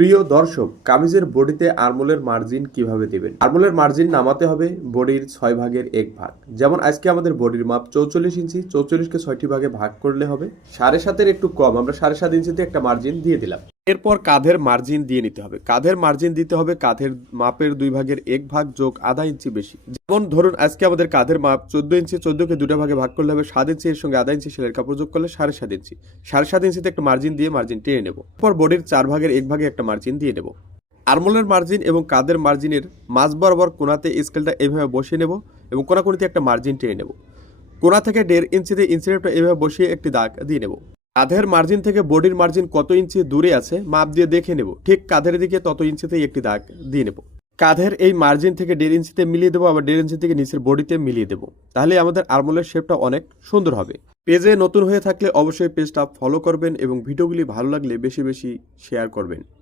প্রিয় দর্শক, কামিজের বডিতে আরমোলের মার্জিন কিভাবে দিবেন? আরমোলের মার্জিন নামাতে হবে বডির 6 ভাগের 1 ভাগ। যেমন আজকে আমাদের বডির মাপ 44 ইঞ্চি, 44কে 6টি ভাগে ভাগ করলে হবে 7.5-এর একটু কম, আমরা 7.5 ইঞ্চিতে একটা মার্জিন দিয়ে দিলাম। এরপর কাঁধের মার্জিন দিয়ে নিতে হবে। কাঁধের মার্জিন দিতে হবে কাঁধের মাপের 2 ভাগের 1 ভাগ যোগ আধা ইঞ্চি বেশি। যেমন ধরুন আজকে আমাদের কাঁধের মাপ 14 ইঞ্চি, 14কে 2টা ভাগে ভাগ করলে হবে 7 ইঞ্চি, এর সঙ্গে আধা ইঞ্চি সেলাইয়ের কাপড় যোগ করলে 7.5 ইঞ্চি। 7.5 ইঞ্চিতে একটা মার্জিন দিয়ে মার্জিন টেনে নেব। এরপর বডির 4 ভাগের 1 ভাগে একটা মার্জিন দিয়ে নেব। আরমোলের মার্জিন এবং কাঁধের মার্জিনের মাঝ বরাবর কোণাতে স্কেলটা এইভাবে বসিয়ে নেব এবং কোণাকুণিতে একটা মার্জিন টেনে নেব। কোণা থেকে 1.5 ইঞ্চিতে ইঞ্চিটেপটা এইভাবে বসিয়ে একটি দাগ দিয়ে নেব। কাঁধের মার্জিন থেকে বডির মার্জিন কত ইঞ্চি দূরে আছে মাপ দিয়ে দেখে নেব। ঠিক কাঁধের দিকে তত ইঞ্চিতেই একটি দাগ দিয়ে নেব। কাঁধের এই মার্জিন থেকে 1.5 ইঞ্চিতে মিলিয়ে দেবো, আবার 1.5 ইঞ্চি থেকে নিচের বডিতে মিলিয়ে দেবো। তাহলে আমাদের আরমোলের শেপটা অনেক সুন্দর হবে। পেজে নতুন হয়ে থাকলে অবশ্যই পেজটা ফলো করবেন এবং ভিডিওগুলি ভালো লাগলে বেশি বেশি শেয়ার করবেন।